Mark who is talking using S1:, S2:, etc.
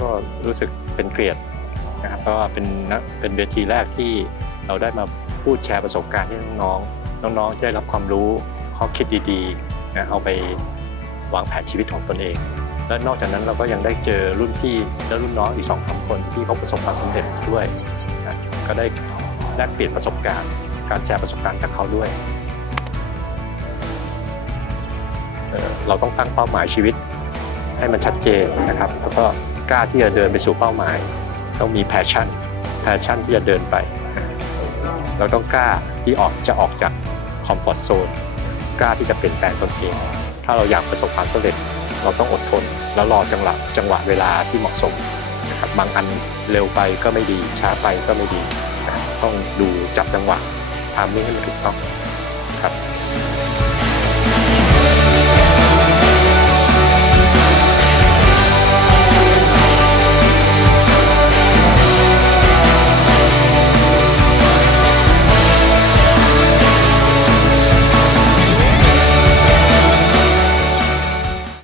S1: ก็รู้สึกเป็นเกียรตินะครับเพราะว่าเป็นนักเป็นเวทีแรกที่เราได้มาพูดแชร์ประสบการณ์ให้น้องๆน้องๆจะได้รับความรู้ข้อคิดดีๆนะเอาไปวางแผนชีวิตของตนเอง และนอกจากนั้นเราก็ยังได้เจอรุ่นพี่และรุ่นน้องอีกสองสามคนที่เขาประสบความสำเร็จด้วยนะก็ได้แลกเปลี่ยนประสบการณ์ การแชร์ประสบการณ์จากเขาด้วยเราต้องตั้งเป้าหมายชีวิตให้มันชัดเจนนะครับ แล้วก็ กล้าที่จะเดินไปสู่เป้าหมาย ต้องมีแพชชั่นแพชชั่นที่จะเดินไป เราต้องกล้าที่ออกจะออกจากคอมฟอร์ทโซนกล้าที่จะเปลี่ยนแปลงตนเองถ้าเราอยากประสบความสำเร็จ เราต้องอดทน แล้วรอจังหวะจังหวะเวลาที่เหมาะสมนะครับบางอันเร็วไปก็ไม่ดีช้าไปก็ไม่ดี ต้องดูจับจังหวะทำให้มันถูกต้องครับ